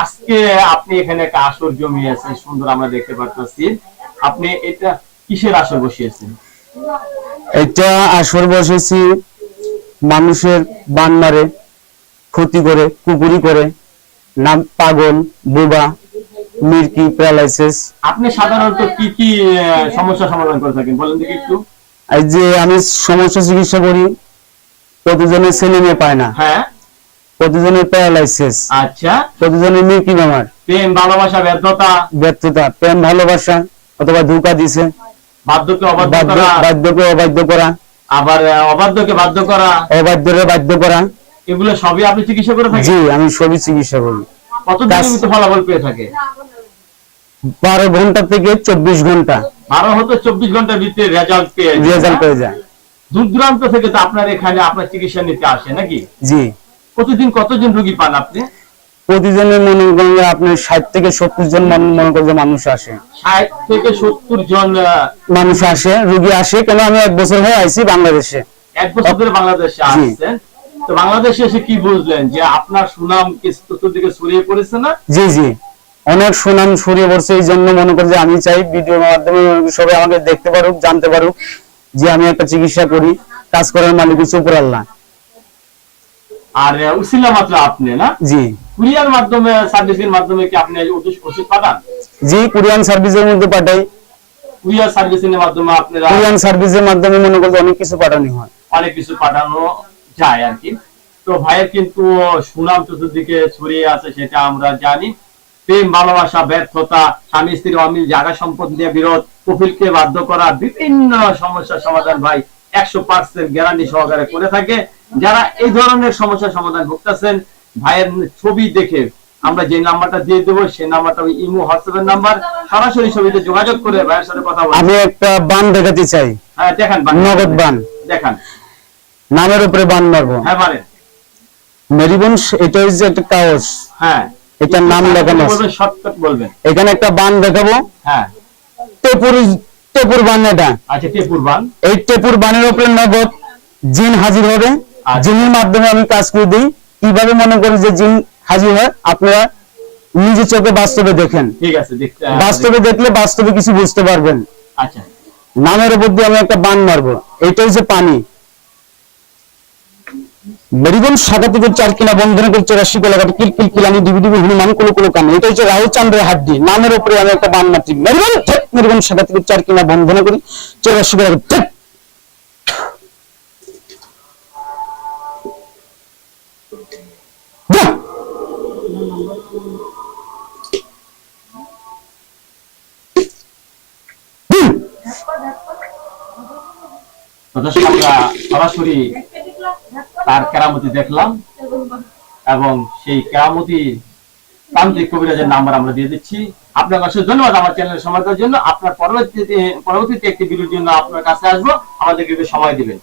আজকে আপনি এখানে একটা আসর জমিয়েছে সুন্দর আমরা দেখতে পাচ্ছি। আপনি এটা কিসের আসর বসিয়েছেন? এটা আসর বসেছি মানুষের বান মারে, ক্ষতি করে, কুকুরি করে, নাম পাগল, বোবা, মির্কি, প্যারালাইসিস। আপনি সাধারণত কি কি সমস্যা সমাধান করে থাকেন বলেন দেখি একটু। এই যে আমি সমস্যা চিকিৎসা করি, কতজনের ছেলে মেয়ে পায় না, হ্যাঁ, কতজনের প্যারালাইসিস, আচ্ছা, কতজনের মির্কি বেমার, প্রেম ভালোবাসা ব্যর্থতা, ব্যর্থতা, প্রেম ভালোবাসা অথবা ধোঁকা দিছে, বাধ্যকে অবাধ্য করা, বাধ্যকে অবাধ্য করা, আবার অবাধ্যকে বাধ্য করা, অবাধ্যরে বাধ্য করা, এগুলো সবই আপনি চিকিৎসা করে থাকেন? জি আমি সবই চিকিৎসা করি। কতদিনের ভিতরে ফলাফল পেয়ে থাকে? 12 ঘন্টা থেকে 24 ঘন্টা 12 হতে 24 ঘন্টার ভিতরে রেজাল্ট পেয়ে যায়। দূর দূরান্ত থেকে তো আপনার এখানে আপনার চিকিৎসা নিতে আসে নাকি? জি। প্রতিদিন কতজন রোগী পান আপনি? প্রতিদিনের মনে করেন আপনার 60 থেকে 70 জন মনে করেন যে মানুষ আসে। 60 থেকে 70 জন মানুষ আসে, রোগী আসে। কেন আমি 1 বছর হয়ে আইছি বাংলাদেশে। 1 বছর ধরে বাংলাদেশে আসছেন। তো বাংলাদেশে এসে কি বুঝলেন যে আপনার সুনাম কি চতুর্দিকে ছড়িয়ে পড়েছে না? জি জি, অনেক সুনাম ছড়িয়ে পড়ছে। এই জন্য মনে করি যে আমি চাই ভিডিওর মাধ্যমে সবাই আমাকে দেখতে পারুক, জানতে পারুক যে আমি একটা চিকিৎসা করি, কাজ করার মালিক হচ্ছে উপর আল্লাহ। আর উসিলা মাত্র আপনি না? জি। কুরিয়ার মাধ্যমে সার্ভিসের মাধ্যমে কি আপনি ওষুধ পাঠান? জি, কুরিয়ান সার্ভিসের মধ্যে পাঠাই। কুরিয়ার সার্ভিসের মাধ্যমে আপনারা কুরিয়ান সার্ভিসের মাধ্যমে মনে করি অনেক কিছু পাঠানো হয়, অনেক কিছু পাঠানো যায় আর কি। তো ভাইয়ের কিন্তু সুনাম চতুর্দিকে ছড়িয়ে আছে সেটা আমরা জানি। প্রেম ভালোবাসা ব্যর্থতা, স্বামী স্ত্রীর অমিল, জায়গা সম্পদ নিয়ে বিরোধ, কফিলকে বাধ্য করা, বিভিন্ন সমস্যার সমাধান ভাই 100% গ্যারান্টি সহকারে করে থাকে। যারা এই ধরনের সমস্যার সমাধান ভুগতেছেন, ভাইয়ের ছবি দেখে আমরা যে নাম্বারটা দিয়ে দেবো সেই নাম্বারটা ইমো হোয়াটসঅ্যাপের নাম্বার, সরাসরি ছবিতে যোগাযোগ করে ভাইয়ের সাথে কথা বলবো। আমি একটা বান দেখাতে চাই। হ্যাঁ দেখান, নগদ বান দেখান। নামের উপরে বান মারবো। হ্যাঁ মারেন। মেরিবংশ, এটা হচ্ছে একটা কাগজ। হ্যাঁ, এটার নাম লেখানো আছে। শর্টকাট বলবেন। এখানে একটা বান দেখাবো। হ্যাঁ, টেপুর বান এটা। আচ্ছা, টেপুর বান। এই টেপুর বানের উপরে নগদ জিন হাজির হবে। জিনের মাধ্যমে আমি কাজ করে দিই। কিভাবে মনে করি যে জিন হাজির হয় আপনারা নিজে চোখে বাস্তবে দেখেন। ঠিক আছে, বাস্তবে দেখলে বাস্তবে কিছু বুঝতে পারবেন। আচ্ছা, নামের উপর দিয়ে আমি একটা বান মারবো। এইটা হচ্ছে পানি। মেরিগন শাখা থেকে 4 কিনা বন্ধন করে 84 কোলাঘাট কিলকিল কিলানি ডিবিডিবি হনুমান কুলো কুলো কানে। এটা হচ্ছে রাহুল চন্দ্রের হাড্ডি। নামের উপরে আমি একটা বান মারছি। মেরিগন শাখা থেকে 4 কিনা বন্ধন করে 84 কোলাঘাট। আমরা সরাসরি তার কেরামতি দেখলাম এবং সেই কেরামতি তান্ত্রিক কবিরাজের নাম্বার আমরা দিয়ে দিচ্ছি। আপনার অসংখ্য ধন্যবাদ আমার চ্যানেলের সময় দেওয়ার জন্য। আপনার পরবর্তীতে একটি ভিডিওর জন্য আপনার কাছে আসবো, আমাদেরকে একটু সময় দিবেন।